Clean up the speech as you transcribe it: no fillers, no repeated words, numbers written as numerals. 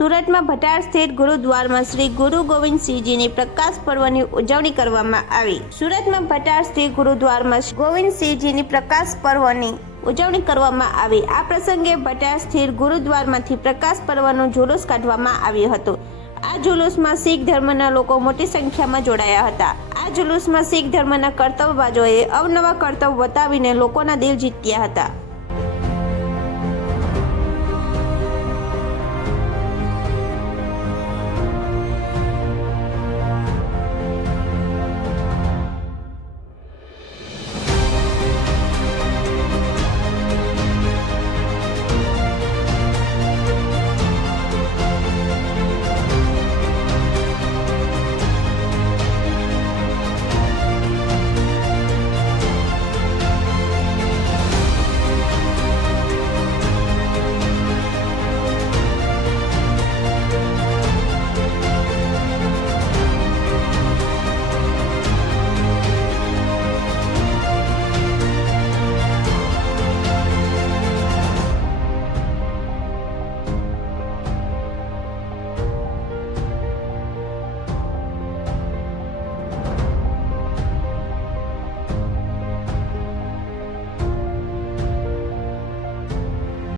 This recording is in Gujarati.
સુરતમાં ભટાર સ્થિત ગુરુદ્વારમાં શ્રી ગુરુ ગોવિંદસિંહજીની પ્રકાશ પર્વની ઉજવણી કરવામાં આવી। સુરતમાં ભટાર સ્થિત ગુરુદ્વારમાં ગોવિંદસિંહજીની પ્રકાશ પર્વની ઉજવણી કરવામાં આવી। આ પ્રસંગે ભટાર સ્થિત ગુરુદ્વારમાંથી પ્રકાશ પર્વનું જુલુસ કાઢવામાં આવ્યું હતું। આ જુલુસમાં શીખ ધર્મના લોકો મોટી સંખ્યામાં જોડાયા હતા। આ જુલુસમાં શીખ ધર્મના કર્તવ્યબાજોએ અવનવા કરતબ બતાવીને લોકોના દિલ જીત્યા હતા।